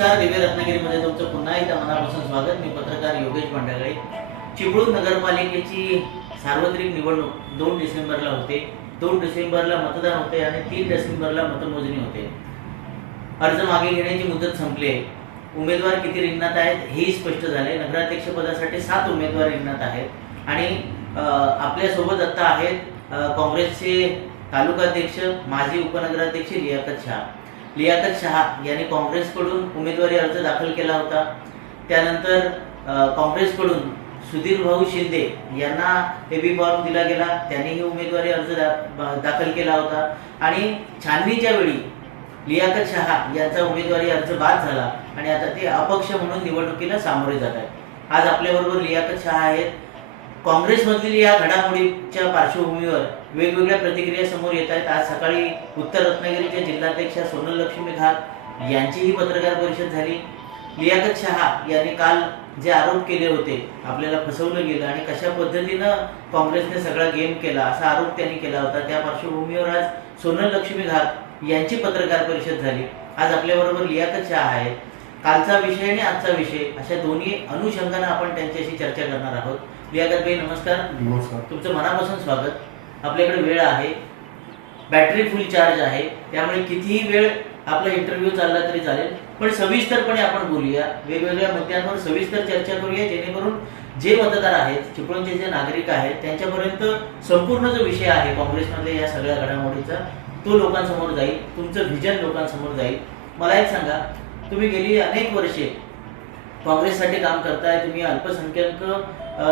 नमस्कार, दिव्य रत्नागिरीमध्ये तुमचं पुन्हा एकदा मनापासून स्वागत. मी पत्रकार योगेश भांडागळे. चिपळूण नगरपालिकेची सार्वत्रिक निवडणूक 2 डिसेंबरला होते. 2 डिसेंबरला मतदान होते आणि 3 डिसेंबरला मतमोजणी होते. अर्ज मागे घेण्याची मुदत संपली आहे. उमेदवार किती रिंगणात आहेत हेही स्पष्ट झाले. नगराध्यक्ष पदासाठी 7 उमेदवार रिंगणात आहेत आणि आपल्यासोबत आता आहेत काँग्रेसचे तालुकाध्यक्ष माजी उपनगराध्यक्ष लियाकत शाह यांनी काँग्रेसकडून उमेदवारी अर्ज दाखल केला होता. त्यानंतर काँग्रेसकडून सुधीर भाऊ शिंदे यांना एबी फॉर्म दिला गेला. त्यांनीही उमेदवारी अर्ज दाखल केला होता आणि छाननीच्या वेळी लियाकत शाह यांचा उमेदवारी अर्ज बाद झाला आणि आता ते अपक्ष म्हणून निवडणुकीला सामोरे जात आहेत. आज आपल्याबरोबर लियाकत शाह आहेत. काँग्रेसमधील या घडामोडीच्या पार्श्वभूमीवर वेगवेगळ्या प्रतिक्रिया समोर येत आहेत. आज सकाळी उत्तर रत्नागिरीच्या जिल्हाध्यक्षा सोनल लक्ष्मी घात यांचीही पत्रकार परिषद झाली. लियाकत शाह यांनी काल जे आरोप केले होते, आपल्याला फसवलं गेलं आणि कशा पद्धतीनं काँग्रेसने सगळा गेम केला असा आरोप त्यांनी केला होता. त्या पार्श्वभूमीवर आज सोनल लक्ष्मी घात यांची पत्रकार परिषद झाली. आज आपल्याबरोबर लियाकत शाह आहेत. कालचा विषय आणि आजचा विषय अशा दोन्ही अनुषंगाने आपण त्यांच्याशी चर्चा करणार आहोत. लियाकत भाई नमस्कार. नमस्कार. तुमचं मनापासून स्वागत. आपल्याकडे वेळ आहे, बॅटरी फुल चार्ज आहे, त्यामुळे कितीही वेळ आपला इंटरव्ह्यू चालला तरी चालेल, पण सविस्तरपणे आपण बोलूया. वेगवेगळ्या मुद्द्यांवर सविस्तर चर्चा करूया, जेणेकरून जे मतदार आहेत, चिपळूणचे जे नागरिक आहेत, त्यांच्यापर्यंत संपूर्ण जो विषय आहे काँग्रेसमध्ये या सगळ्या घडामोडीचा तो लोकांसमोर जाईल, तुमचं व्हिजन लोकांसमोर जाईल. मला एक सांगा, तुम्ही गेली अनेक वर्षे काँग्रेससाठी काम करताय. तुम्ही अल्पसंख्याक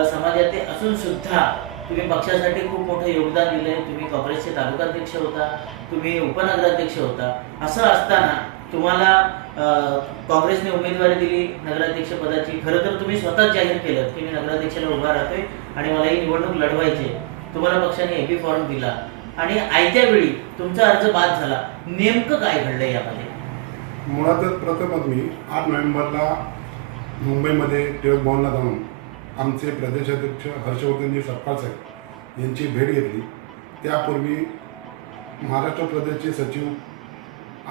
समाजाचे असून सुद्धा तुम्ही पक्षासाठी खूप मोठं योगदान दिलंय. तुम्ही काँग्रेसचे तालुकाध्यक्ष होता, तुम्ही उपनगराध्यक्ष होता. असं असताना तुम्हाला काँग्रेसने उमेदवारी दिली नगराध्यक्ष पदाची. खरं तर तुम्ही स्वतःच जाहीर केलं की मी नगराध्यक्षाला उभा राहतोय आणि मला ही निवडणूक लढवायची. तुम्हाला पक्षाने एबी फॉर्म दिला आणि आयत्या वेळी तुमचा अर्ज बाद झाला. नेमकं काय घडलंय यामध्ये? मुळातच प्रथमच मी 8 नोव्हेंबरला मुंबईमध्ये टिळक भवनला जाऊन आमचे प्रदेशाध्यक्ष हर्षवर्धनजी सपकाळ साहेब यांची भेट घेतली. त्यापूर्वी महाराष्ट्र प्रदेशचे सचिव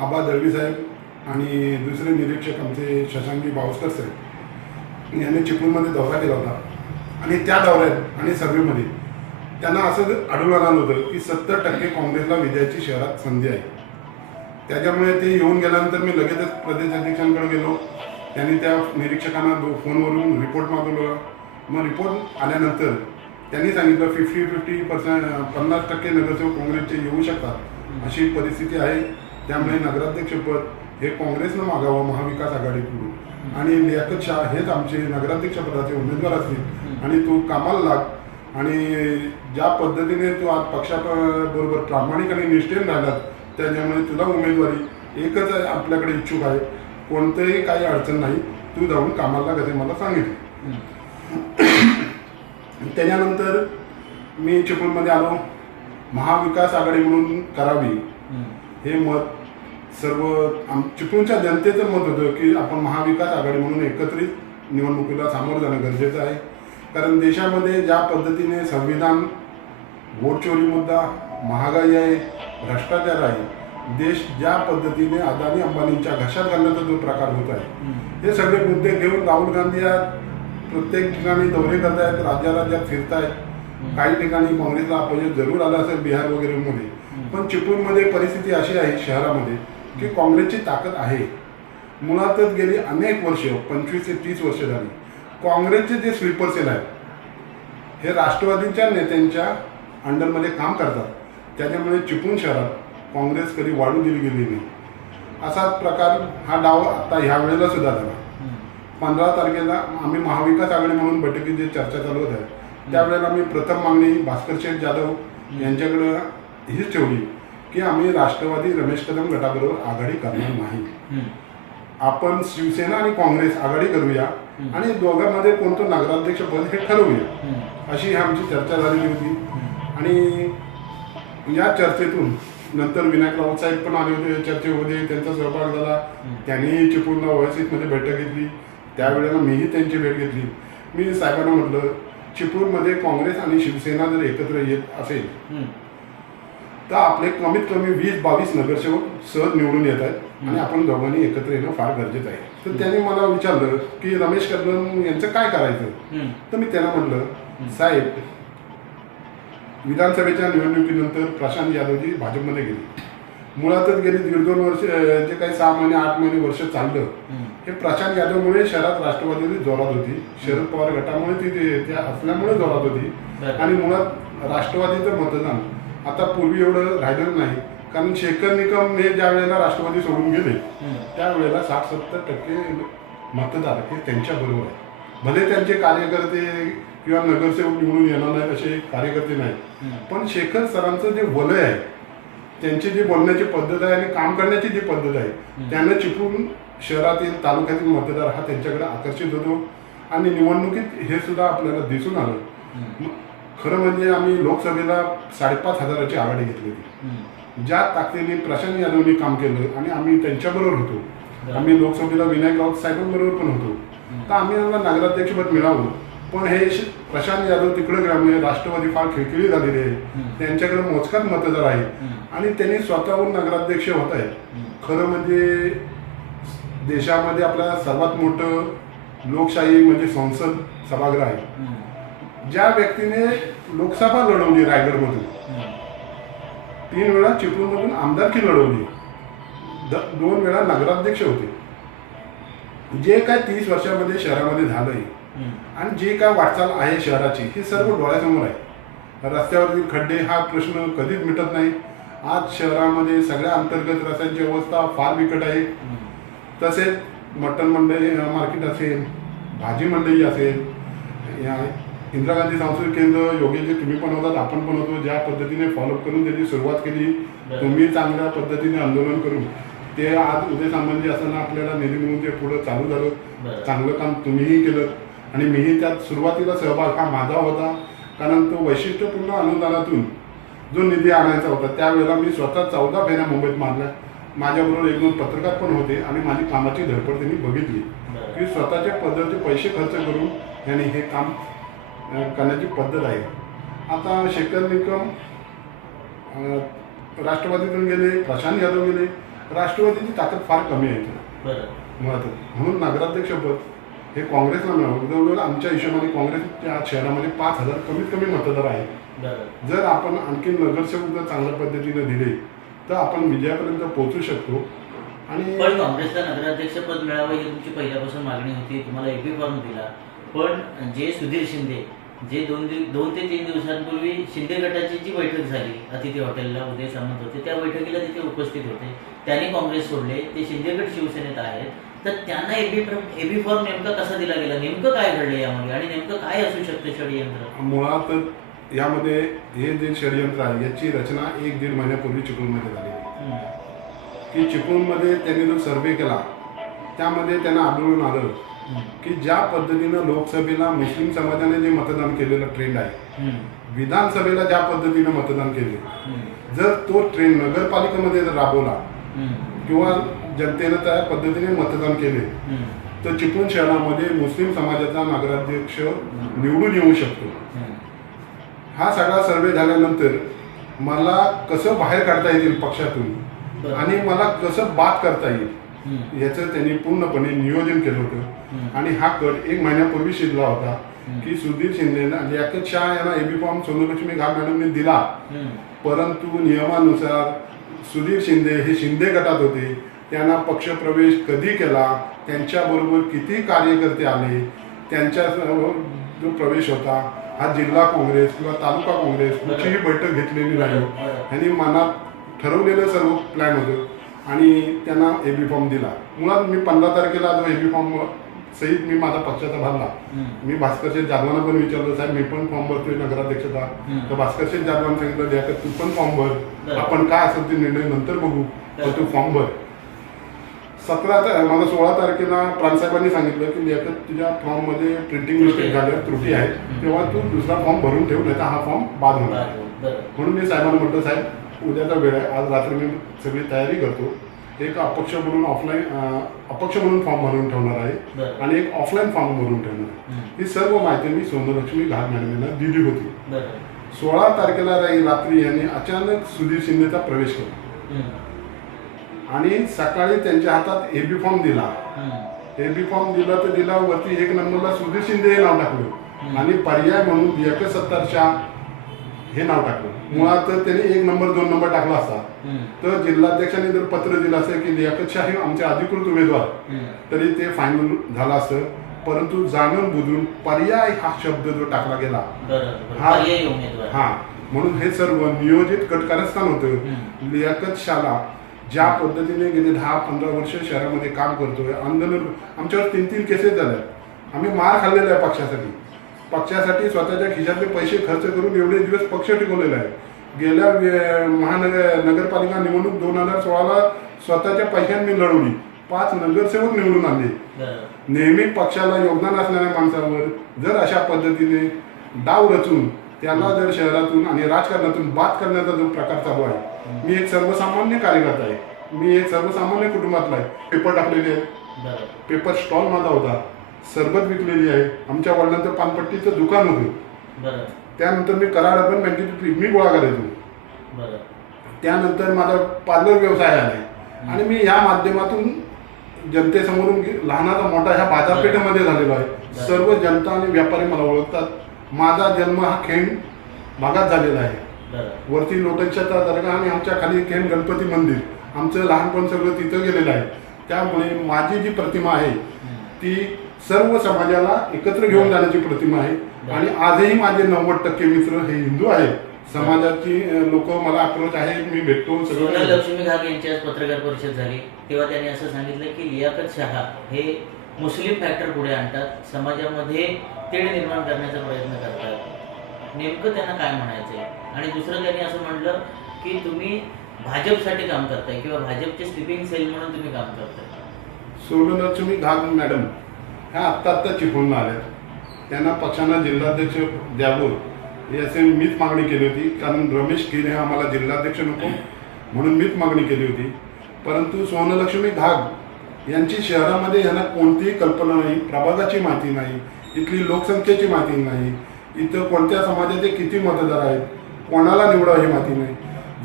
आबा दळवी साहेब आणि दुसरे निरीक्षक आमचे शशांकजी बावस्कर साहेब यांनी चिपळूणमध्ये दौरा केला होता आणि त्या दौऱ्यात आणि सभेमध्ये त्यांना असं आढळून आलं होतं की 70% काँग्रेसला विजयाची शहरात संधी आहे. त्याच्यामुळे ते येऊन गेल्यानंतर मी लगेचच प्रदेशाध्यक्षांकडे गेलो. त्यांनी त्या निरीक्षकांना फोनवरून रिपोर्ट मागवला. मग रिपोर्ट आल्यानंतर त्यांनी सांगितलं 50% 50% नगरसेवक काँग्रेसचे येऊ शकतात अशी परिस्थिती आहे. त्यामुळे नगराध्यक्षपद हे काँग्रेसनं मागावं महाविकास आघाडीकडून आणि लियाकत शाह हेच आमचे नगराध्यक्षपदाचे उमेदवार असतील आणि तू कामाला लाग आणि ज्या पद्धतीने तू आज पक्षाबरोबर प्रामाणिक आणि निष्ठेने राहिलात त्याच्यामुळे तुला उमेदवारी एकच आपल्याकडे इच्छुक आहे. कोणतंही काही अडचण नाही, तू जाऊन कामाला लाग असे मला सांगितले. त्याच्यानंतर मी चिपळूणमध्ये आलो. महाविकास आघाडी म्हणून करावी हे मत सर्व चिपळूणच्या जनतेचं मत होतं की आपण महाविकास आघाडी म्हणून एकत्रित निवडणुकीला सामोरं जाणं गरजेचं आहे. कारण देशामध्ये ज्या पद्धतीने संविधान, वोटचोरी मुद्दा, महागाई आहे, भ्रष्टाचार आहे, देश ज्या पद्धतीने अदानी अंबानींच्या घशात घालण्याचा जो प्रकार होत आहे, हे सगळे मुद्दे घेऊन राहुल गांधी प्रत्येक ठिकाणी दौरे करत आहेत, राज्यात फिरत आहेत. काही ठिकाणी काँग्रेसला अपयश जरूर आलं असेल बिहार वगैरेमध्ये, पण चिपळूणमध्ये परिस्थिती अशी आहे शहरामध्ये की काँग्रेसची ताकद आहे. मुळातच गेली अनेक वर्ष 25 ते 30 वर्ष झाली काँग्रेसचे जे स्लीपर सेल आहेत हे राष्ट्रवादीच्या नेत्यांच्या अंडरमध्ये काम करतात. त्याच्यामुळे चिपळूण शहरात काँग्रेस कधी वाढू दिली गेली नाही. असाच प्रकार हा डाव आता ह्या वेळेला सुद्धा झाला. 15 तारखेला आम्ही महाविकास आघाडी म्हणून बैठकीत जे चर्चा चालू होत आहे त्यावेळेला मी प्रथम मागणी भास्कर शेठ जाधव यांच्याकडे हीच ठेवली की आम्ही राष्ट्रवादी रमेश कदम गटाबरोबर आघाडी करणार नाही. आपण शिवसेना आणि काँग्रेस आघाडी करूया आणि दोघांमध्ये कोणतं नगराध्यक्ष पद हे ठरवूया अशी आमची चर्चा झालेली होती. आणि या चर्चेतून नंतर विनायक राऊत साहेब पण आले होते चर्चेमध्ये, त्यांचा सहभाग झाला. त्यांनी चिपळूणला ओएससीमध्ये बैठक घेतली. त्यावेळेला मीही त्यांची भेट घेतली. मी साहेबांना म्हटलं चिपळूणमध्ये काँग्रेस आणि शिवसेना जर एकत्र येत असेल तर आपले कमीत कमी 20-22 नगरसेवक सहज निवडून येत आहेत आणि आपण दोघांनी एकत्र येणं फार गरजेचं आहे. तर त्यांनी मला विचारलं की रमेश कदम यांचं काय करायचं. तर मी त्यांना म्हटलं, साहेब, विधानसभेच्या निवडणुकीनंतर प्रशांत यादवजी भाजपमध्ये गेले. मुळातच गेली 1.5-2 वर्ष, जे काही 6 महिने 8 महिने वर्ष चाललं, हे प्रशांत यादवमुळे शहरात राष्ट्रवादी जोरात होती, शरद पवार गटामुळे ती असल्यामुळे जोरात होती. आणि मुळात राष्ट्रवादीचं मतदान आता पूर्वी एवढं राहिलेलं नाही, कारण शेखर निकम हे ज्या वेळेला राष्ट्रवादी सोडून गेले त्यावेळेला 60-70% मतदार हे त्यांच्या बरोबर आहे. भले त्यांचे कार्यकर्ते किंवा नगरसेवक निवडून येणार नाहीत असे कार्यकर्ते नाहीत, पण शेखर सरांचं जे वलय आहे, त्यांची जी बोलण्याची पद्धत आहे आणि काम करण्याची जी पद्धत आहे, त्यांना चिपळूण शहरातील तालुक्यातील मतदार हा त्यांच्याकडे आकर्षित होतो. आणि निवडणुकीत हे सुद्धा आपल्याला दिसून आलं. खरं म्हणजे आम्ही लोकसभेला 5,500ची आघाडी घेतली होती. ज्या ताकदीने प्रशांत यादवनी काम केलं आणि आम्ही त्यांच्याबरोबर होतो. आम्ही लोकसभेला विनायक राऊत साहेबांबरोबर पण होतो. तर आम्ही आम्हाला नगराध्यक्षपद मिळावं, पण हे प्रशांत यादव तिकडे गेल्यामुळे राष्ट्रवादी फार खिळखिळी झालेली आहे. त्यांच्याकडे मोजकाच मतदार आहे आणि त्यांनी स्वतःहून नगराध्यक्ष होत आहेत. खरं म्हणजे देशामध्ये आपल्या सर्वात मोठं लोकशाही म्हणजे संसद सभागृह आहे. ज्या व्यक्तीने लोकसभा लढवली रायगडमधून, 3 वेळा चिपळूणमधून आमदारकी लढवली, 2 वेळा नगराध्यक्ष होते, जे काय 30 वर्षामध्ये शहरामध्ये झालंय आणि जे काय वाटचाल आहे शहराची ही सर्व डोळ्यासमोर आहे. रस्त्यावरील खड्डे हा प्रश्न कधीच मिटत नाही. आज शहरामध्ये सगळ्या अंतर्गत रस्त्यांची अवस्था फार बिकट आहे. तसेच मटण मंडई मार्केट असेल, भाजी मंडई असेल, या इंदिरा गांधी सांस्कृतिक केंद्र, योगेशजी तुम्ही पण होतात, आपण पण होतो, ज्या पद्धतीने फॉलोअप करून त्याची सुरुवात केली, तुम्ही चांगल्या पद्धतीने आंदोलन करून ते आज उद्या संबंधी असताना आपल्याला निधी मिळून ते पुढं चालू झालं. चांगलं काम तुम्हीही केलं आणि मीही त्यात सुरुवातीला सहभाग हा माझा होता, कारण तो वैशिष्ट्यपूर्ण अनुदानातून जो निधी आणायचा होता त्यावेळेला मी स्वतः 14 फेऱ्या मुंबईत मारल्या. माझ्याबरोबर 1-2 पत्रकार पण होते आणि माझी कामाची धडपड त्यांनी बघितली की स्वतःच्या पद्धतीचे पैसे खर्च करून यांनी हे काम करण्याची पद्धत आहे. आता शेखर निकम राष्ट्रवादीतून गेले, प्रशांत यादव गेले, राष्ट्रवादीची ताकद फार कमी आहे मुळात. म्हणून नगराध्यक्षपद हे काँग्रेसला मिळावं. जवळजवळ आमच्या हिशोबाने काँग्रेसच्या शहरामध्ये 5,000 कमीत कमी मतदार आहेत. जर आपण आणखी नगरसेवक जर चांगल्या पद्धतीने दिले तर आपण विजयापर्यंत पोहोचू शकतो. आणि पण काँग्रेसला नगराध्यक्षपद मिळावं ही तुमची पहिल्यापासून मागणी होती, तुम्हाला एपी फॉर्म दिला. पण जे सुधीर शिंदे, जे 2 ते 3 दिवसांपूर्वी शिंदे गटाची जी बैठक झाली अतिथी हॉटेलला, उदय सामंत होते, त्या बैठकीला तिथे उपस्थित होते. त्यांनी काँग्रेस सोडले, ते शिंदे गट शिवसेनेत आहेत. तर त्यांना एबी फॉर्म नेमका कसा दिला गेला, नेमकं काय घडलं यामध्ये आणि नेमकं काय असू शकतं षडयंत्र? मुळात यामध्ये हे जे षडयंत्र आहे याची रचना 1-1.5 महिन्यापूर्वी चिपळूणमध्ये झाली की चिपळूणमध्ये त्यांनी जो सर्वे केला त्यामध्ये त्यांना आढळून आलं की ज्या पद्धतीनं लोकसभेला मुस्लिम समाजाने जे मतदान केलेलं ट्रेंड आहे, विधानसभेला ज्या पद्धतीनं मतदान केले, जर तो ट्रेंड नगरपालिकेमध्ये जर राबवला किंवा जनतेनं त्या पद्धतीने मतदान केले तर चिपळूण शहरामध्ये मुस्लिम समाजाचा नगराध्यक्ष निवडून येऊ शकतो. हा सगळा सर्वे झाल्यानंतर मला कसं बाहेर काढता येईल पक्षातून आणि मला कसं बाद करता येईल याचं त्यांनी पूर्णपणे नियोजन केलं होतं. आणि हा कट 1 महिन्यापूर्वी शिजला होता की सुधीर शिंदेना, लियाकत शाह यांना एबी फॉर्म सोनलक्ष्मी घाट मॅडमने दिला, परंतु नियमानुसार सुधीर शिंदे हे शिंदे गटात होते, त्यांना पक्षप्रवेश कधी केला, त्यांच्याबरोबर किती कार्यकर्ते आले, त्यांच्या जो प्रवेश होता हा जिल्हा काँग्रेस किंवा तालुका काँग्रेस कुठचीही बैठक घेतलेली नाही. यांनी मनात ठरवलेलं सर्व प्लॅन होतं आणि त्यांना एबी फॉर्म दिला. मुळात मी 15 तारखेला जो एबी फॉर्म सहित मी माझा पक्षाचा भरला. मी भास्करशेठ जाधवांना पण विचारलं, साहेब मी पण फॉर्म भरतोय नगराध्यक्षता. तर भास्करशेठ जाधवांनी सांगितलं, द्या तू पण फॉर्म भर, आपण काय असेल ते निर्णय नंतर बघू, तर तू फॉर्म भर. 16 तारखेला प्रांतसाहेबांनी सांगितलं की लियाकत तुझ्या फॉर्ममध्ये प्रिंटिंग मिस्टेक झाल्या, त्रुटी आहे, तेव्हा तू दुसरा फॉर्म भरून ठेव, नाही तर हा फॉर्म बाद होणार. म्हणून मी साहेबांना म्हटलं, साहेब उद्याचा वेळ आहे, आज रात्री मी सगळी तयारी करतो, एक अपक्ष म्हणून फॉर्म भरून ठेवणार आहे आणि एक ऑफलाईन फॉर्म भरून ठेवणार आहे. ही सर्व माहिती मी सोनलक्ष्मी घाट मॅडम यांना दिली होती. 16 तारखेला रात्री यांनी अचानक सुधीर शिंदेचा प्रवेश केला आणि सकाळी त्यांच्या हातात एबी फॉर्म दिला. एबी फॉर्म दिला तर दिला, वरती 1 नंबरला सुधीर शिंदे हे नाव टाकलं आणि पर्याय म्हणून लियाकत सत्तार शाह हे नाव टाकलं. मुळात त्याने 1 नंबर 2 नंबर टाकला असता तर जिल्हाध्यक्षांनी जर पत्र दिलं असं की लियाकत शाह हे आमचे अधिकृत उमेदवार, तरी ते फायनल झालं असतं. परंतु जाणून बुजून पर्याय हा शब्द जो टाकला गेला हा, म्हणून हे सर्व नियोजित कटकारस्थान होतं. लियाकत शाहला ज्या पद्धतीने गेले 10-15 वर्ष शहरामध्ये काम करतोय, आंदोलन आमच्यावर 3 केसेस झाल्या. आम्ही मार खाल्लेला आहे पक्षासाठी स्वतःच्या खिशातले पैसे खर्च करून एवढे दिवस पक्ष टिकवलेला आहे. गेल्या नगरपालिका निवडणूक 2016ला स्वतःच्या पैशांनी लढवली, 5 नगरसेवक निवडून आणले. नेहमी पक्षाला योगदान असणाऱ्या माणसावर जर अशा पद्धतीने डाव रचून त्याला जर शहरातून आणि राजकारणातून बाद करण्याचा जो प्रकार चालू आहे, मी एक सर्वसामान्य कार्यकर्ता आहे, मी एक सर्वसामान्य कुटुंबातला आहे. पेपर टाकलेले आहेत, पेपर स्टॉल माझा होता, सरबत विकलेली आहे, आमच्या वडिलांचं पानपट्टीचं दुकान होतं. त्यानंतर मी कराड अर्बन बँकेची मी गोळा करायचो. त्यानंतर माझा पार्लर व्यवसाय आहे आणि मी या माध्यमातून जनतेसमोरून लहानाचा मोठा ह्या बाजारपेठेमध्ये झालेलो आहे. सर्व जनता आणि व्यापारी मला ओळखतात. माझा जन्म हा खेड भागात झालेला आहे. वरती लोटनशाचा दर्गा आणि आमच्या खाली खेड गणपती मंदिर, आमचं लहानपण सगळं तिथं गेलेलं आहे. त्यामुळे माझी जी प्रतिमा आहे ती सर्व समाजाला एकत्र घेऊन जाण्याची प्रतिमा आहे. आणि आजही माझे 90% मित्र हे हिंदू आहेत. समाजाची लोक मला अप्रोच आहे, मी भेटतो. सोनल लक्ष्मी घाग यांची आज पत्रकार परिषद झाली तेव्हा त्यांनी असं सांगितलं की लियाकत शाह हे मुस्लिम फॅक्टर पुढे आणतात, समाजामध्ये तेढ निर्माण करण्याचा प्रयत्न करतात. नेमकं त्यांना काय म्हणायचंय? आणि दुसरं त्यांनी असं म्हटलं की तुम्ही भाजपसाठी काम करताय किंवा भाजपचे स्लीपिंग सेल म्हणून तुम्ही काम करताय. सोनल लक्ष्मी घाग मॅडम ह्या आत्ता चिपळूण आल्या. त्यांना पक्षानं जिल्हाध्यक्ष द्यावं याची मीच मागणी केली होती, कारण रमेश गिरे हे आम्हाला जिल्हाध्यक्ष नको म्हणून मीच मागणी केली होती. परंतु सोनलक्ष्मी घाग यांची शहरामध्ये यांना कोणतीही कल्पना नाही, प्रभागाची माहिती नाही, इथली लोकसंख्येची माहिती नाही, इथं कोणत्या समाजाचे किती मतदार आहेत, कोणाला निवडावं हे माहिती नाही.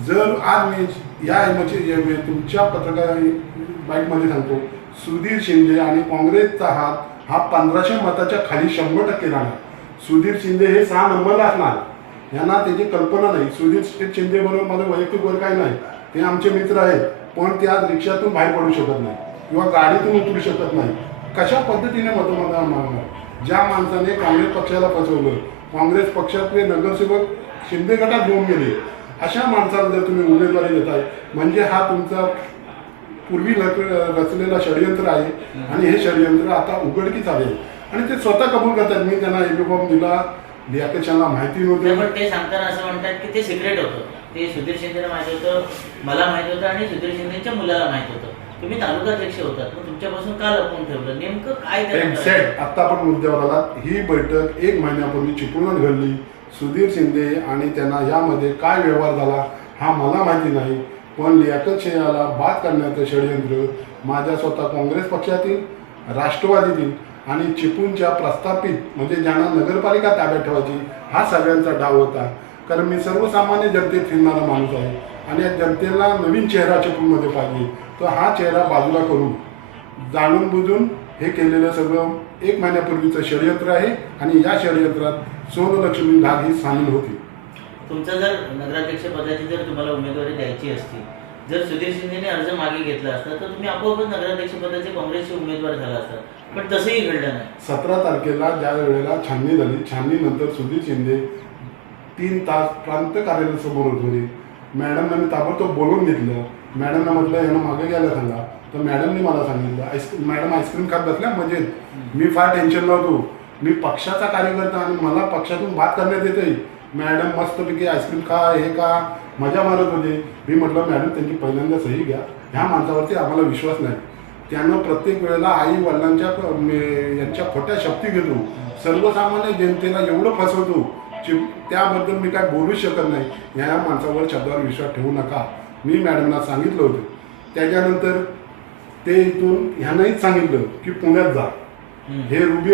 जर आज मी या म्हणजे तुमच्या पत्रकार बाईटमध्ये सांगतो, सुधीर शिंदे आणि काँग्रेसचा हात हा 1500 मताच्या खाली 100% राहणार. सुधीर शिंदे हे 6 नंबरला असणार, यांना त्याची कल्पना नाही. सुधीर शिंदे बरोबर माझं वैयक्तिक वर काही नाही, ते आमचे मित्र आहेत, पण ते आज रिक्षातून बाहेर पडू शकत नाही किंवा गाडीतून उतरू शकत नाही. कशा पद्धतीने मतदान मागणार? ज्या माणसाने काँग्रेस पक्षाला फसवलं, काँग्रेस पक्षातले नगरसेवक शिंदे गटात घेऊन गेले, अशा माणसाला जर तुम्ही उमेदवारी देताय म्हणजे हा तुमचा पूर्वी रचलेला षडयंत्र आहे आणि हे षडयंत्र आता उघडकीस आले आणि ते स्वतः कबूल करतात. मी त्यांना एबी फॉर्म दिला, लियाकत शाहला माहिती नव्हती, पण ते सांगताना असं म्हणतात की ते सिक्रेट होतं, ते सुधीर शिंदेला माहित होतं, मला माहित होतं आणि सुधीर शिंदेच्या मुलाला माहित होतं. तुम्ही तालुकाध्यक्ष होतात, मग तुमच्यापासून का लपवून ठेवलं? नेमकं काय? एक्झॅक्ट आता आपण मुद्द्यावर आलात. ही बैठक 1 महिन्यापूर्वी चिपळूणात घडली. सुधीर शिंदे आणि त्यांना यामध्ये काय व्यवहार झाला हा मला माहिती नाही, पण लियाकत शाहला बाद करण्याचं षडयंत्र माझ्या स्वतः काँग्रेस पक्षातील, राष्ट्रवादीतील आणि चिपळूणच्या प्रस्थापित म्हणजे ज्यांना नगरपालिका ताब्यात ठेवायची हा सगळ्यांचा डाव होता. कारण मी सर्वसामान्य जनतेत फिरणारा माणूस आहे आणि या जनतेला नवीन चेहरा चिपळूणमध्ये पाहिजे, तर हा चेहरा बाजूला करून जाणून बुजून हे केलेलं सगळं 1 महिन्यापूर्वीचं षडयंत्र आहे आणि या षडयंत्रात सोनलक्ष्मी घाग ही सामील होती. तुमचं जर नगराध्यक्ष पदाची जर तुम्हाला उमेदवारी द्यायची असती, जर सुधीर शिंदेने अर्ज मागे घेतला असता तर तुम्ही आपोआपच नगराध्यक्ष पदाचे काँग्रेसचे उमेदवार झाला असता, पण तसंही घडलं नाही. 17 तारखेला ज्या वेळेला छाननी झाली, छाननीनंतर सुधीर शिंदे 3 तास प्रांत कार्यालयासमोर होते. मॅडमना मी ताबडतोब बोलवून घेतलं. मॅडमना म्हटलं यांना मागे घ्यायला सांगा, तर मॅडमनी मला सांगितलं मॅडम आईस्क्रीम खात बसल्या मजेत. मी फार टेन्शन नव्हतो, मी पक्षाचा कार्यकर्ता आणि मला पक्षातून बात करण्यात येते. मॅडम मस्तपैकी आईस्क्रीम खा हे का मजा मारत होते. मी म्हटलं मॅडम त्यांची पहिल्यांदा सही घ्या, ह्या माणसावरती आम्हाला विश्वास नाही. त्यानं प्रत्येक वेळेला आई वडिलांच्या यांच्या खोट्या शक्ती घेतो, सर्वसामान्य जनतेला एवढं फसवतो, त्याबद्दल मी काय बोलूच शकत नाही. ह्या माणसावर शब्दावर विश्वास ठेवू नका, मी मॅडमना सांगितलं होतं. त्याच्यानंतर ते इथून ह्यानंही सांगितलं की पुण्यात जा. हे रुबी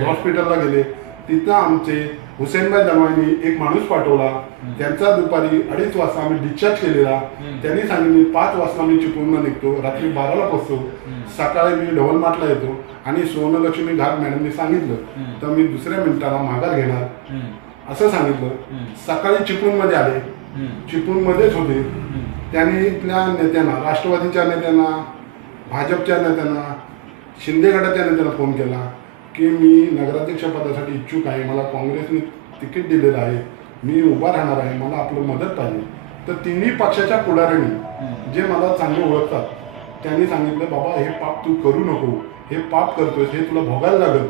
हॉस्पिटलला गेले, तिथं आमचे हुसेनभाई दलवाईंनी एक माणूस पाठवला, त्यांचा दुपारी 2:30 वाजता आम्ही डिस्चार्ज केलेला. त्यांनी सांगितले 5 वाजता मी चिपळूणला निघतो, रात्री 12ला पोहोचतो, सकाळी मी ढवळमाटला येतो आणि सोनलक्ष्मी घाग मॅडमनी सांगितलं तर मी दुसऱ्या मिनिटाला माघार घेणार असं सांगितलं. सकाळी चिपळूणमध्ये आले, चिपळूणमध्येच होते. त्यांनी इथल्या नेत्यांना, राष्ट्रवादीच्या नेत्यांना, भाजपच्या नेत्यांना, शिंदे गटाच्या नेत्यांना फोन केला की मी नगराध्यक्ष पदासाठी इच्छुक आहे, मला काँग्रेसने तिकीट दिलेलं आहे, मी उभा राहणार आहे, मला आपलं मदत पाहिजे. तर तिन्ही पक्षाच्या पुढाऱ्यांनी जे मला चांगले ओळखतात त्यांनी सांगितलं बाबा हे पाप तू करू नको, हे पाप करतोयस, हे तुला भोगायला लागेल.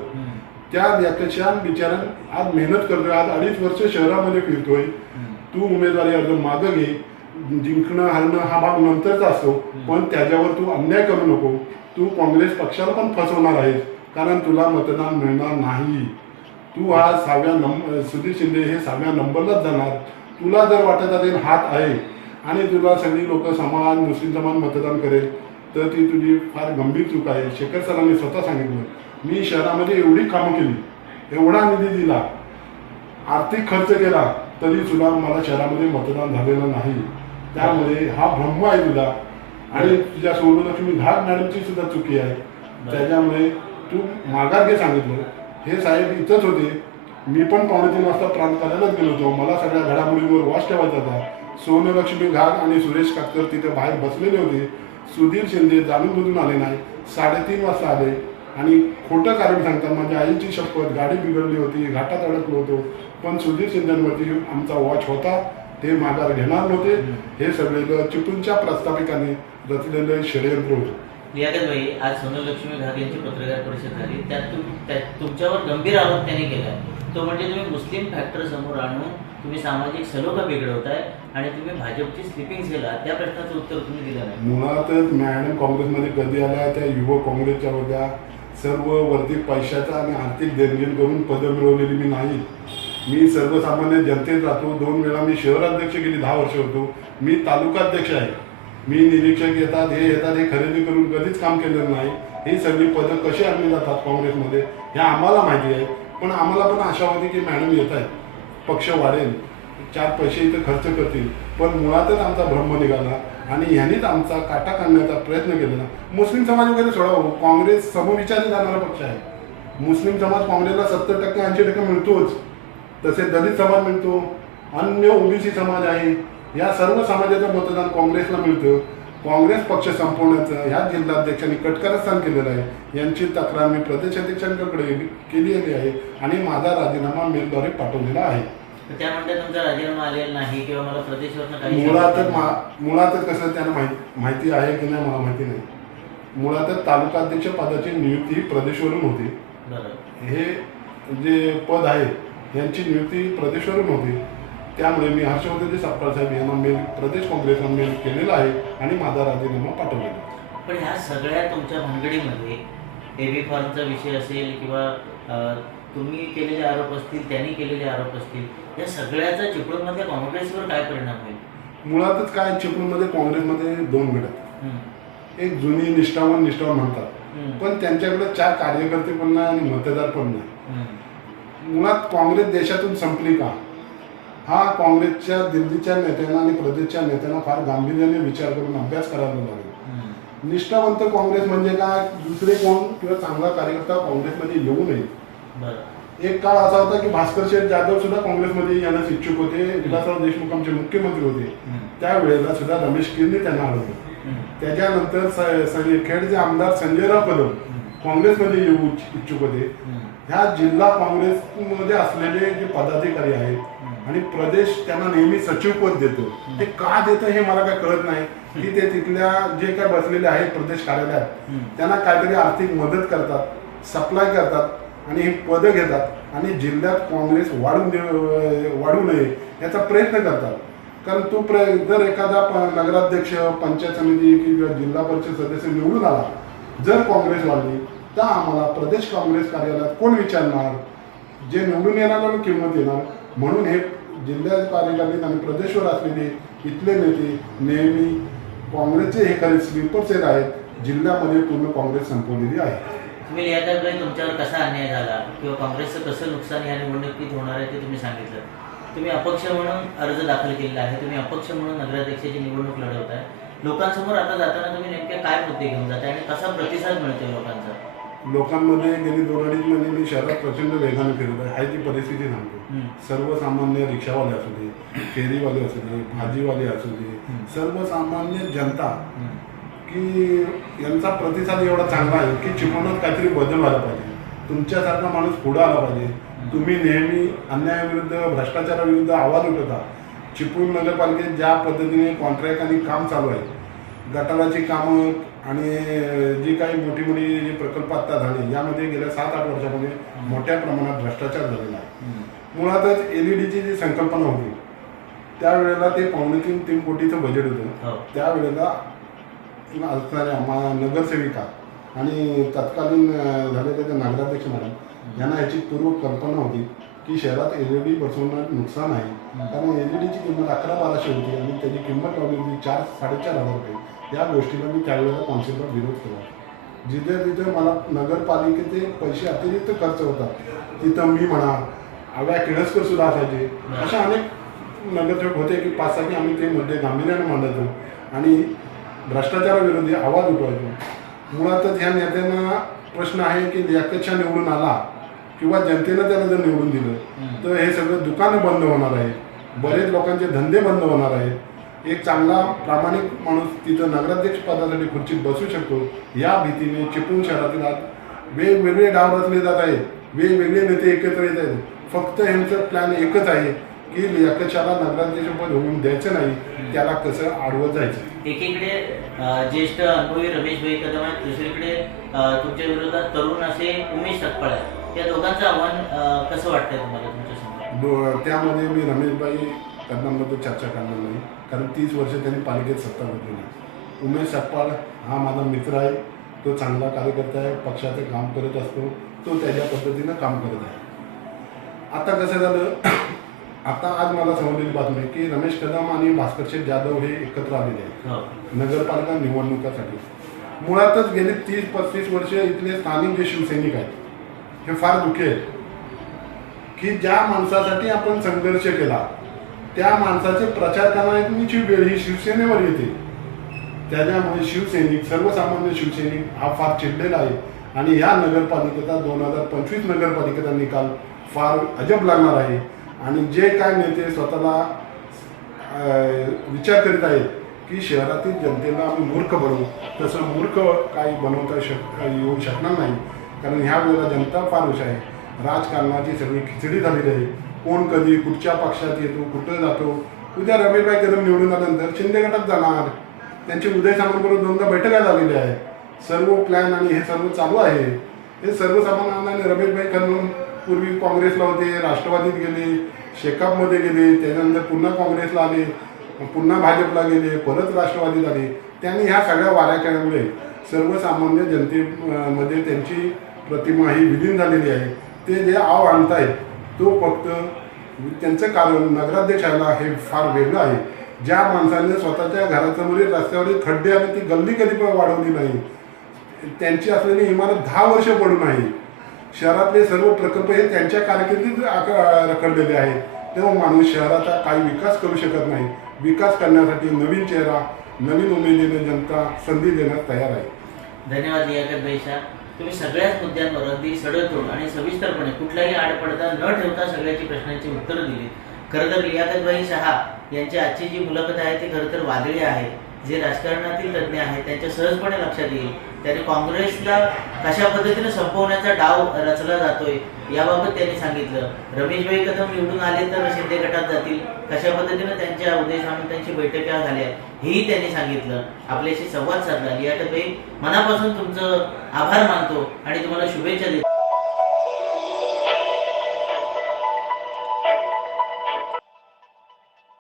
त्या व्यक्तीच्या बिचाऱ्यानं आज मेहनत करतोय, आज 2.5 वर्ष शहरामध्ये फिरतोय, तू उमेदवारी अर्ज मागं घे, जिंकणं हारणं हा भाग नंतरचा असतो, पण त्याच्यावर तू अन्याय करू नको. तू काँग्रेस पक्षाला पण फसवणार आहेस, कारण तुला मतदान मिळणार नाही. तू हा 6व्या नंबर, सुधीर शिंदे हे 6व्या नंबरलाच जाणार. तुला जर वाटत असेल हात आहे आणि तुला सगळी लोक समाज, मुस्लिम समाज मतदान करेल तर ती तुझी फार गंभीर चूक आहे. शेखर सरांनी स्वतः सांगितलं, मी शहरामध्ये एवढी कामं केली, एवढा निधी दिला, आर्थिक खर्च केला, तरी सुद्धा मला शहरामध्ये मतदान झालेलं नाही. त्यामुळे हा भ्रम आहे तुझा आणि तुझ्या सोनलक्ष्मी घाग मॅडमची सुद्धा चुकी आहे. त्याच्यामुळे तू माघार घे सांगितलं. हे साहेब इथंच होते, मी पण 2:45 वाजता प्रांत कार्यालयात गेलो होतो, मला सगळ्या घडामोडींवर वॉच ठेवायचा होता. सोनलक्ष्मी घाग आणि सुरेश कातकर तिथे बाहेर बसलेले होते. सुधीर शिंदे जाणून बुजून आले नाही, 3:30 वाजता आले आणि खोटं कारण सांगतात, माझ्या आईची शपथ, गाडी बिघडली होती, घाटात अडकलो होतो, पण सुधीर शिंदेवरती आमचा वॉच होता, ते माघार घेणार नव्हते. हे सगळे चिपळूणच्या प्रस्थापिकांनी रचलेलं षडयंत्र होतं. लियाकत भाई, आज सोनलक्ष्मी घाग यांची पत्रकार परिषद झाली, त्यात तुमच्यावर गंभीर आरोप त्यांनी केला, तो म्हणजे तुम्ही मुस्लिम फॅक्टर समोर आणून तुम्ही सामाजिक सलोखा बिघडवताय आणि तुम्ही भाजपची स्लिपिंग सेल आहात. त्या प्रश्नाचं उत्तर तुम्ही दिलं नाही. मुळातच मॅडम काँग्रेसमध्ये कधी आल्या, त्या युवक काँग्रेसच्या होत्या, सर्व वरती पैशाचा आणि आर्थिक देणगेण करून पदं मिळवलेली मी नाही. मी सर्वसामान्य जनतेत राहतो. 2 वेळा मी शहराध्यक्ष गेली 10 वर्ष होतो. मी तालुकाध्यक्ष आहे. मी निरीक्षक येतात, हे खरेदी करून कधीच काम केलेलं नाही. ही सगळी पदं कशी आणली जातात काँग्रेसमध्ये हे आम्हाला माहिती आहे. पण आम्हाला पण आशा होती की मॅडम येत आहेत, पक्ष वाढेल, 4 पैसे इथं खर्च करतील. पण मुळातच आमचा भ्रम निघाला आणि ह्यांनीच आमचा काटा काढण्याचा प्रयत्न केलेला. मुस्लिम समाज वगैरे सोडावं, काँग्रेस समविचारी जाणारा पक्ष आहे. मुस्लिम समाज काँग्रेसला 70% 80% मिळतोच, तसे दलित समाज मिळतो, अन्य ओबीसी समाज आहे, या सर्व समाजाचं मतदान काँग्रेसला मिळतं. काँग्रेस पक्ष संपवण्याचं ह्या जिल्हाध्यक्षांनी कटकारस्थान केलेलं आहे. यांची तक्रार मी प्रदेशाध्यक्षांकडे केलेली आहे आणि माझा राजीनामा मेलद्वारे पाठवलेला आहे. त्या म्हणतात तुमचा राजीनामा आलेला नाही किंवा मला प्रदेशवरनं काही मुळातच कसं त्यांना माहिती आहे की नाही मला माहिती नाही. मुळातच तालुकाध्यक्ष पदाची नियुक्ती ही प्रदेशवरून होती. हे जे पद आहे यांची नियुक्ती प्रदेशवरून होती. त्यामुळे मी हर्षवर्धन सपकाळ साहेब यांना मेल, प्रदेश काँग्रेसला मेल केलेला आहे आणि माझा राजीनामा पाठवलेला. पण ह्या सगळ्या तुमच्या भानगडीमध्ये एबी फॉर्मचा विषय असेल किंवा तुम्ही केलेले आरोप असतील, त्यांनी केलेले आरोप असतील, या सगळ्याचा चिपळूणमधल्या काँग्रेसवर काय परिणाम होईल? मुळातच काय, चिपळूणमध्ये काँग्रेसमध्ये 2 गट आहेत. एक जुनी निष्ठावान म्हणतात, पण त्यांच्याकडे 4 कार्यकर्ते पण नाही आणि मतदार पण नाही. मुळात काँग्रेस देशातून संपली का, हा काँग्रेसच्या दिल्लीच्या नेत्यांना आणि प्रदेशच्या नेत्यांना फार गांभीर्याने विचार करून अभ्यास करायला लागेल. निष्ठावंत काँग्रेस म्हणजे काय, दुसरे कोण किंवा चांगला कार्यकर्ता काँग्रेसमध्ये येऊ नये. एक काळ असा होता की भास्कर शेठ जाधव सुद्धा काँग्रेसमध्ये येण्यास इच्छुक होते. विलासराव देशमुख आमचे मुख्यमंत्री होते, त्यावेळेला सुद्धा रमेश किरने त्यांना अडवलं. त्याच्यानंतर खेडचे आमदार संजयराव कदम काँग्रेसमध्ये येऊ इच्छुक होते. ह्या जिल्हा काँग्रेसमध्ये असलेले जे पदाधिकारी आहेत आणि प्रदेश त्यांना नेहमी सचिव पद देतो. ते का देतं हे मला काय कळत नाही. की ते तिथल्या जे काय बसलेले आहेत प्रदेश कार्यालयात त्यांना काहीतरी आर्थिक मदत करतात, सप्लाय करतात आणि ही पदं घेतात आणि जिल्ह्यात काँग्रेस वाढू नये याचा प्रयत्न करतात. कारण तो जर एखादा नगराध्यक्ष, पंचायत समिती किंवा जिल्हा परिषद सदस्य निवडून आला, जर काँग्रेस वाढली तर आम्हाला प्रदेश काँग्रेस कार्यालयात कोण विचारणार, जे निवडून येणाऱ्याला किंमत येणार. म्हणून हे जिल्ह्याचे कार्यकर्ते आणि प्रदेशवर असलेले इथले नेते नेहमी काँग्रेसचे हे काही स्लीपर सेल आहेत. जिल्ह्यामध्ये पूर्ण काँग्रेस संपवलेली आहे. तुम्ही लियाकतभाई तुमच्यावर कसा अन्याय झाला किंवा काँग्रेसचं कसं नुकसान या निवडणुकीत होणार आहे ते तुम्ही सांगितलं. तुम्ही अपक्ष म्हणून अर्ज दाखल केलेला आहे, तुम्ही अपक्ष म्हणून नगराध्यक्षाची निवडणूक लढवत आहे. लोकांसमोर आता जाताना तुम्ही नेमके काय मुद्दे घेऊन जाताय आणि कसा प्रतिसाद मिळतोय लोकांचा? लोकांमध्ये गेली 2-2.5 महिने मी शहरात प्रचंड वेगाने फिरत आहे. ती परिस्थिती सांगतो. सर्वसामान्य रिक्षावाले असू दे, फेरीवाले असू दे, भाजीवाले असू दे, सर्वसामान्य जनता की यांचा प्रतिसाद एवढा चांगला आहे की चिपळूणात काहीतरी बदल व्हायला पाहिजे. तुमच्यासारखा माणूस पुढे आला पाहिजे. तुम्ही नेहमी अन्यायाविरुद्ध, भ्रष्टाचाराविरुद्ध आवाज उठवता. चिपळूण नगरपालिकेत ज्या पद्धतीने कॉन्ट्रॅक्ट आणि काम चालू आहे, गटाराची कामं आणि जी काही मोठी मोठी जी प्रकल्प आता झाले, यामध्ये गेल्या 7-8 वर्षामध्ये मोठ्या प्रमाणात भ्रष्टाचार झालेला आहे. मुळातच एलईडीची जी संकल्पना होती त्यावेळेला ते 2.5-3 कोटीचं बजेट होतं. त्यावेळेला असणाऱ्या नगरसेविका आणि तत्कालीन झालेल्या त्या नगराध्यक्ष मॅडम यांना याची पूर्व कल्पना होती की शहरात एलईडी बसवणं नुकसान आहे. कारण एलईडीची किंमत 1100-1200 होती आणि त्याची किंमत लावली होती 4-4.5 हजार रुपये. या गोष्टीला मी त्यावेळेला कौन्सिलला विरोध केला. जिथे तिथे मला नगरपालिकेचे पैसे अतिरिक्त खर्च होतात, तिथं मी म्हणा, आव्या केळसकर सुद्धा असायचे, अशा अनेक नगरसेवक होते की 5-6 की आम्ही ते मुद्दे गांभीर्याने मांडायचो आणि भ्रष्टाचाराविरोधी आवाज उठवायचो. मुळातच ह्या नेत्यांना प्रश्न आहे की लियाकतशाह निवडून आला किंवा जनतेनं त्याला जर निवडून दिलं तर हे सगळं दुकानं बंद होणार आहे, बरेच लोकांचे धंदे बंद होणार आहेत. एक चांगला प्रामाणिक माणूस तिथं नगराध्यक्ष पदासाठी खुर्चीत बसू शकतो या भीतीने चिपळूण शहरातील आज वेगवेगळे डाव रचले जात आहेत, वेगवेगळे नेते एकत्र येत आहेत. फक्त यांचं प्लॅन एकच आहे की लियाकतशाहला नगराध्यक्षपद होऊन द्यायचं नाही, त्याला कसं आडवत जायचं. एकीकडे ज्येष्ठ अनुभवी रमेशभाई कदम आहेत, दुसरीकडे तुमच्या विरोधात तरुण असे उमेश सकपाळ आहेत. या दोघांचं आव्हान कसं वाटतंय तुम्हाला तुमच्यासमोर? त्यामध्ये मी रमेशभाई कदमांबद्दल चर्चा करणार नाही, कारण 30 वर्ष त्यांनी पालिकेत सत्ता बदलली. उमेश सकपाळ हा माझा मित्र आहे, तो चांगला कार्यकर्ता आहे, पक्षाचं काम करत असतो, तो त्याच्या पद्धतीनं काम करत आहे. आता कसं झालं, आता आज मला समजलेली बातमी आहे की रमेश कदम आणि भास्कर शेठ जाधव हे एकत्र आलेले आहेत नगरपालिका निवडणुकासाठी. मुळातच गेली 30-35 वर्ष इथले स्थानिक जे शिवसैनिक आहेत हे फार दुःखी आहेत की ज्या माणसासाठी आपण संघर्ष केला त्या माणसाचे प्रचार करण्याची वेळ ही शिवसेनेवर येते. त्याच्यामुळे शिवसैनिक, सर्वसामान्य शिवसैनिक हा फार चिडलेला आहे आणि ह्या नगरपालिकेचा 2025 नगरपालिकेचा निकाल फार अजब लागणार आहे. आणि जे काय नेते स्वतःला विचार करीत आहेत की शहरातील जनतेला आम्ही मूर्ख बनवू, तसं मूर्ख काही बनवता येऊ शकणार नाही. कारण ह्या वेळेला जनता फार हुशार आहे. राजकारणाची सगळी खिचडी झालेली आहे. कोण कधी कुठच्या पक्षात येतो, कुठं जातो. उद्या रमेशभाई कदम निवडून आल्यानंतर शिंदे गटात जाणार. त्यांची उदय सामंतबरोबर 2दा बैठका झालेल्या आहेत. सर्व प्लॅन आणि हे सर्व चालू आहे. हे सर्वसामान्यांना रमेशभाई कदम पूर्वी काँग्रेसला होते, राष्ट्रवादीत गेले, शेकापमध्ये गेले, त्यानंतर पुन्हा काँग्रेसला आले, पुन्हा भाजपला गेले, परत राष्ट्रवादीत आले. त्यांनी ह्या सगळ्या वाऱ्या खेळल्यामुळे सर्वसामान्य जनतेमध्ये त्यांची प्रतिमा ही विलीन झालेली आहे. ते जे आव आणतायत तो फक्त त्यांचं कारण नगराध्यक्षाला हे फार वेगळं आहे. ज्या माणसाने स्वतःच्या घरासमोरील रस्त्यावरील खड्डे आणि ती गल्ली कधी पण वाढवली नाही, त्यांची असलेली इमारत 10 वर्ष पडून आहे, शहरातले सर्व प्रकल्प हे त्यांच्या कारकिर्दीत रखडलेले आहेत. तेव्हा माणूस शहराचा काही विकास करू शकत नाही. विकास करण्यासाठी नवीन चेहरा, नवीन उमेदीने जनता संधी देण्यास तयार आहे. धन्यवाद लियाकतभाई शाह. तुम्ही सगळ्याच मुद्द्यांवर अगदी सडतोड आणि सविस्तरपणे कुठलाही आडपडदा न ठेवता सगळ्याची प्रश्नांची उत्तरं दिली. खरं तर लियाकतभाई शाह यांची आजची जी मुलाखत आहे ती खरं तर वादळी आहे. जे राजकारणातील तज्ज्ञ आहेत त्यांच्या सहजपणे लक्षात येईल. त्याने काँग्रेसला कशा पद्धतीने संपवण्याचा डाव रचला जातोय याबाबत त्यांनी सांगितलं. रमेशभाई कदम निवडून आले तर शिंदे गटात जातील, कशा पद्धतीने त्यांच्या उदय सामंतांची बैठका झाल्या हेही त्यांनी सांगितलं. आपल्याशी संवाद साधला. लियाकतभाई, मनापासून तुमचं आभार मानतो आणि तुम्हाला शुभेच्छा देतो.